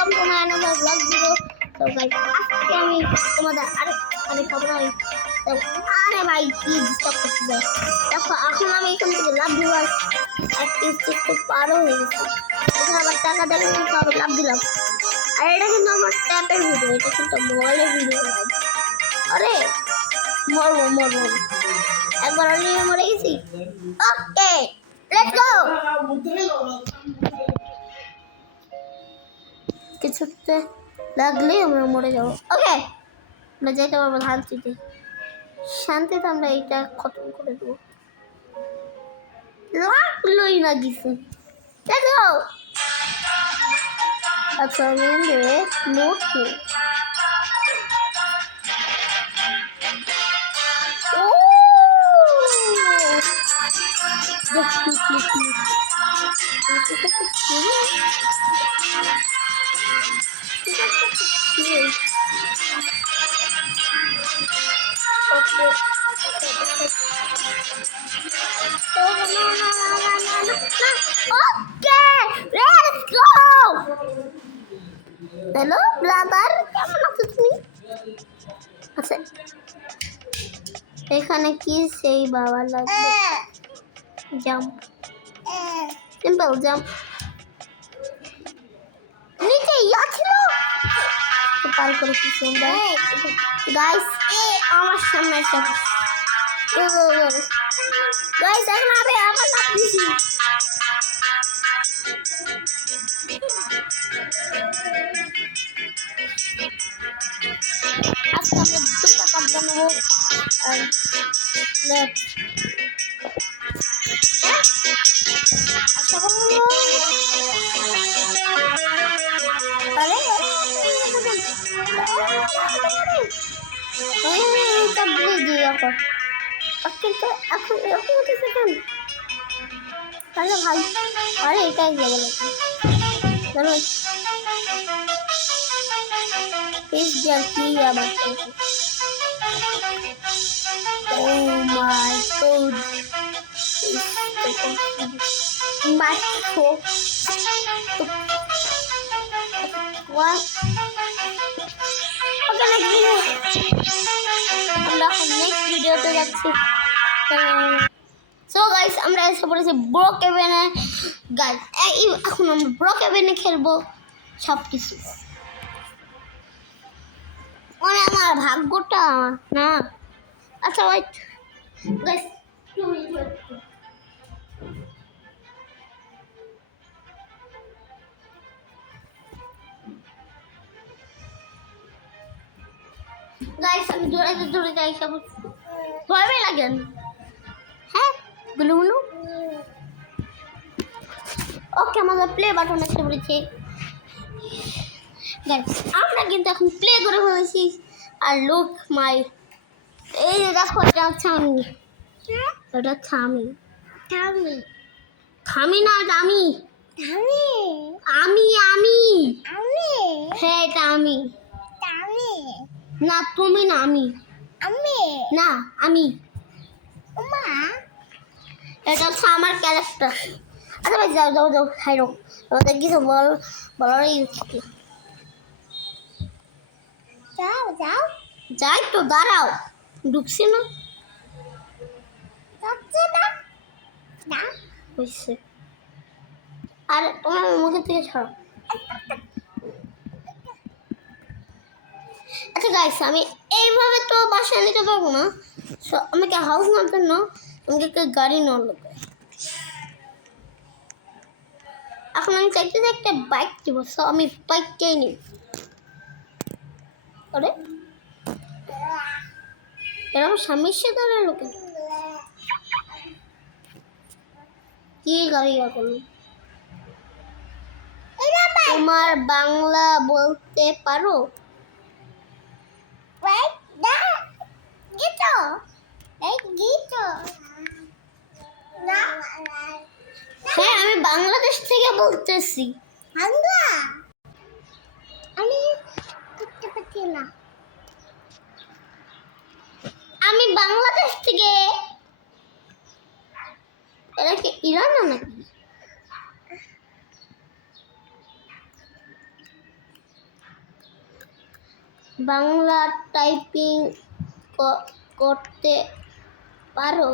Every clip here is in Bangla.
Welcome to my another blog video. তো গাইস আজকে আমি তোমাদের আরে খবর আমি তো আরে ভাই কি ডিস্টার্ব করতে যায়। দেখো এখন আমি এখান থেকে লাভ দিব আর একটু পারও হয়ে গেছি। এটা আবার টাকা দেবে কিন্তু আবার লাভ দিলাম। আর এটা কিন্তু আমার ট্যাপের ভিডিও, এটা কিন্তু মোবাইলের ভিডিও। আরে মরবো একবার অলরেডি মরে গেছি। Okay let's go. কিছুতে লাগলে আমরা মরে যাবো। ওকে আমরা যেতে পারবো শান্তিতে শান্তিতে আমরা এইটা খতম করে দেবো। লাগলোই না কিছু। দেখো আচ্ছা আমি মোটে হ্যালো ব্রাদার, কেমন আছো তুমি? আচ্ছা এখানে কি সেই বাবা লাগবে? Jump, simple jump. নিচে ইয়া ছিল তো পার করে কি সুন্দর। গাইস আমার সামনে এসে গাইস এখন আমি আবার লাভ দিছি। আজকে আমরা দুইটা পাক বানাবো আর লেফট আচ্ছা বলো আরে এইটা দিয়ে দিই এখন কিন্তু এখন এরকম হতেছে কেন? তাহলে ভাই আরে এটাই যাবো ধরো পেজ কি আবার ও মাই গড মাছও what ওকে নাকি আমরা এখন নেক্সট ভিডিওতে যাচ্ছি। সো গাইস আমরা এসে পড়েছি ব্রো কেভেনে। গাইস এখন আমরা ব্রো কেভেনে খেলবো সব কিছু। মানে আমার ভাগ্যটা না। আচ্ছা ওয়েট গাইস গাইস আমি দৌড়ে যাই সব ভয় লাগেন। হ্যাঁ গুলু গুলু ওকে আমাদের প্লে বাটন এসে পড়েছে। গাইস আমরা কিন্তু এখন প্লে করে ফেলেছি। আর লুক মাই এই যে দেখো এটা হচ্ছে আমি, এটা হচ্ছে আমি থামি না এটা আমি আমি আমি হ্যাঁ এটা আমি না তুমি না আমি না আমি এটা হচ্ছে আমার ক্যারেক্টার। আচ্ছা ভাই যাও হাইরো আমাদের কিছু বলার যাই তো দাঁড়াও ঢুকছি না হয়েছে। আর তোমার মুখের থেকে ছাড়ো। আচ্ছা গাইস আমি এইভাবে তো বাসায় নিতে পারবো না। আমাকে হাউস নেওয়ার জন্য আমাকে একটা গাড়ি নেওয়ার লাগবে। এখন আমি চাইছি যে একটা বাইক দিব, সো আমি বাইকটাই নিই। আরে এরকম স্বামীর সাথে লোকে কি গাড়ি করলো? তোমার বাংলা বলতে পারো? হ্যাঁ আমি বাংলাদেশ থেকে বলতেছি। আমি বাংলাদেশ থেকে। এটা কি ইরান নাকি? বাংলা টাইপিং করতে পারো?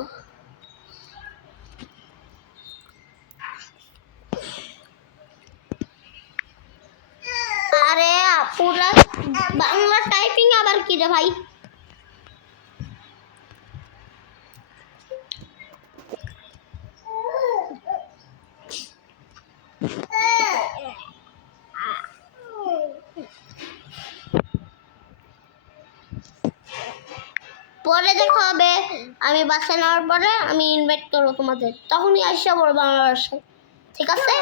আরে আপুরা বাংলা টাইপিং আবার কি রে ভাই? পরে দেখা হবে, আমি বাসায় নেওয়ার পরে আমি ইনভাইট করবো তোমাদের, তখনই আসা পড়বো আমার বাসায়, ঠিক আছে?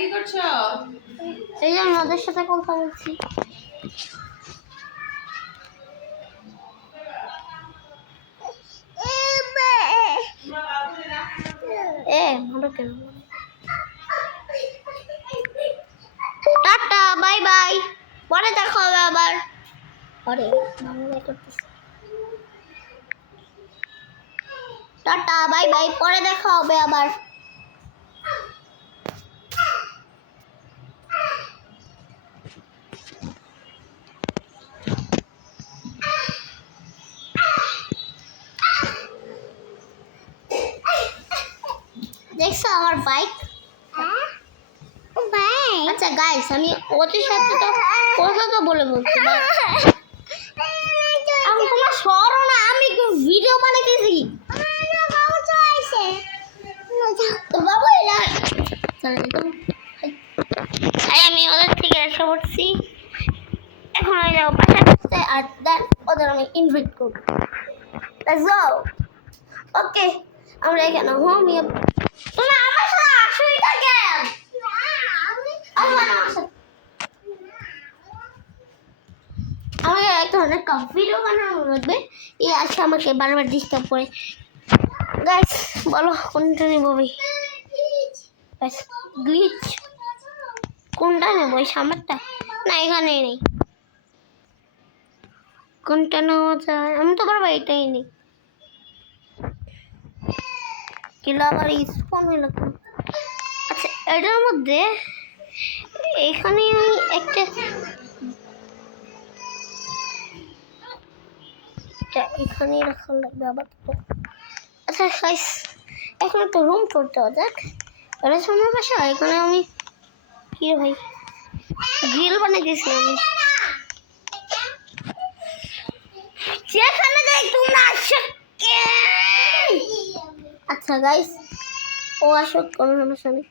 কি করছো? এই জন্য ওদের সাথে কথা বলছি। টাটা বাই বাই, পরে দেখা হবে আবার। পরে টাটা বাই বাই, পরে দেখা হবে আবার। দেখছো আমার বাইক? আচ্ছা গাইস, আমি ওদের সাথে তো কথা তো বলে বলছি, আমি তোমার সরো না, আমি ভিডিও বানাইতেছি। বাবু আমি ওদের থেকে এসে পড়ছি, এখন আমি যাবো বাসায় করতে, আর দেন ওদের আমি ইনভাইট করবো। Let's go. ওকে, আমরা এখানে হোম ইয়ে, তুমি আমার সাথে আসোই না কেন? আমাকে একটা অনেক ভিডিও বানানো লাগবে, এই আজকে আমাকে বারবার ডিস্টার্ব করে। গাইস বলো কোনটা নেবো? গ্লিচ কোনটা নেবো? ওই সামনেরটা না, এখানেই নেই। কোনটা নেওয়া যায়? আমি তো পারবো এটাই নেই, কিন্তু আবার স্পন হইল। আচ্ছা এটার মধ্যে এখানে আমি একটা এখানেই রাখা লাগবে আবার। আচ্ছা গাইস, এখন একটা রুম করতে হবে। দেখ এটা আমার বাসা, এখানে আমি কি রে ভাই গ্রিল বানিয়ে দিয়েছি আমি। যেখানে যাই তোমরা আসো। আচ্ছা গাইস, ও আসুক, কোনো সমস্যা নেই।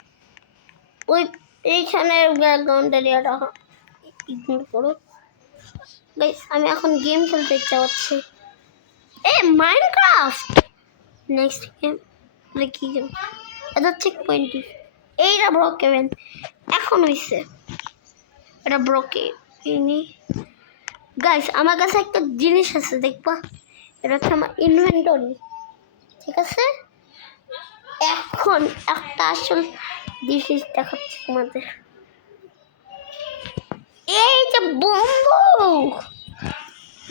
ওই এইখানের ব্যাকগ্রাউন্ড এরিয়াটা ইগনোর করো গাইস। আমি এখন গেম খেলতে ইচ্ছা হচ্ছে। মাইনক্রাফট নেক্সট গেম কি গেম? এটা চেক পয়েন্ট, এইটা ব্রোকেন এখন হইছে, এটা ব্রোকে ইনি। গাইস আমার কাছে একটা জিনিস আছে, দেখবা? এটা হচ্ছে আমার ইনভেন্টরি, ঠিক আছে? এখন একটা আসল জিনিস দেখাচ্ছি তোমাদের, এই যে বন্দুক।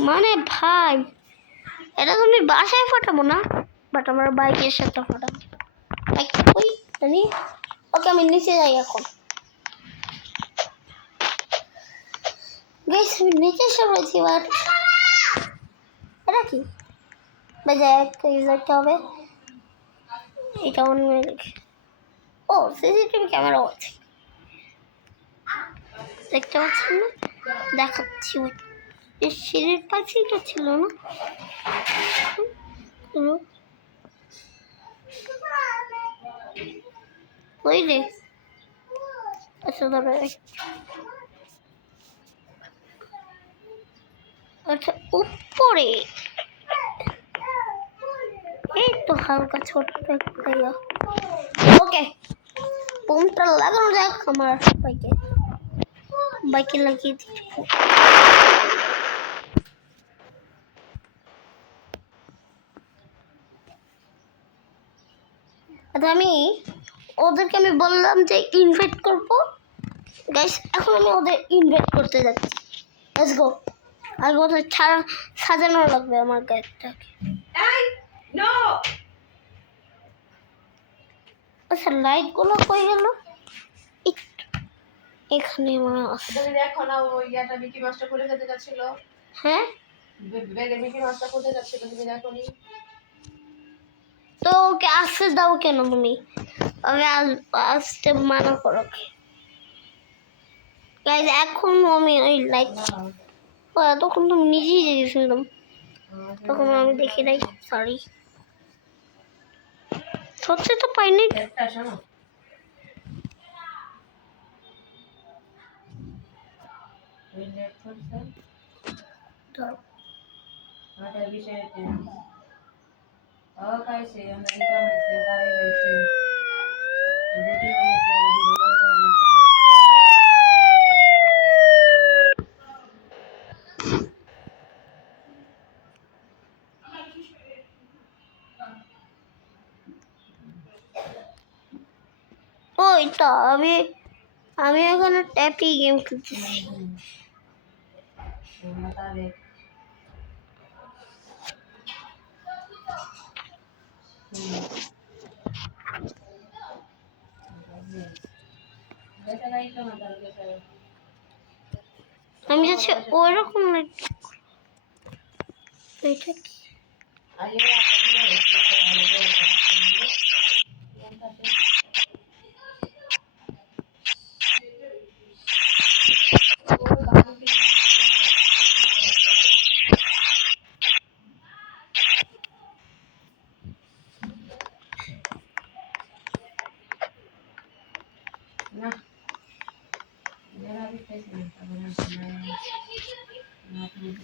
মানে ভাই এটা তুমি বাসায় ফাটাবো না, বাট আমার বাইকের সাথে ফাটাবো। বাইক ওই জানি। ওকে আমি নিচে যাই এখন। গাইস আমি নিচে এসে পড়েছি, বাট এটা কি বাজায় একটা ইউজ করতে হবে। এটা অন্য রেখে, ও সিসিটিভি ক্যামেরাও আছে, দেখতে পাচ্ছেন না? দেখাচ্ছি, ওই সিঁড়ির পাশেটা ছিল না? ওই রে, আচ্ছা দাঁড়া, আচ্ছা উপরে এই তো হালকা ছোট একটা। ওকে বোমটা লাগানো যাক আমার বাইকে লাগিয়ে দিচ্ছি। আচ্ছা আমি ওদেরকে আমি বললাম যে ইনভাইট করবো গাইস, এখন আমি ওদের ইনভাইট করতে যাচ্ছি। Let's go. আর কোথায় সাজানো লাগবে আমার গাড়িটাকে। এই নো আচ্ছা লাইটগুলো কই গেল? এখানে মনে আছে। তুমি দেখো না ওই ইয়াটা মিকি মাছটা খুলে খেতে যাচ্ছিল। হ্যাঁ ব্যাগে মিকি মাছটা খুলতে যাচ্ছিল, তুমি দেখো নি? তো ওকে আসতে দাও কেন তুমি? ওকে আসতে মানা করো। গাইজ এখন আমি ওই লাইট তখন তো নিজেই জেগেছিলাম, তখন আমি দেখি নাই, সরি। সত্যি তো পাইনি। একটা শোনো, ওই নেট করছে আমাদের বিষয়ে ও কাইছে আমরা ইনকাম হইছে গাড়ি হইছে ভিডিও হইছে ভিডিও হইছে। ওই তো আমি ওখানে ট্যাপি গেম খেলতেছি। তাহলে আমি যাচ্ছি ওইরকম লাইট। এটা কি?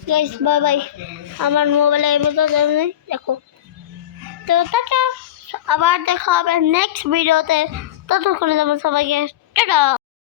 Guys bye bye. আমার মোবাইলে এই মতো দেখো। তো টাটা, আবার দেখা হবে নেক্সট ভিডিওতে। ততক্ষণে যেমন সবাইকে টাটা।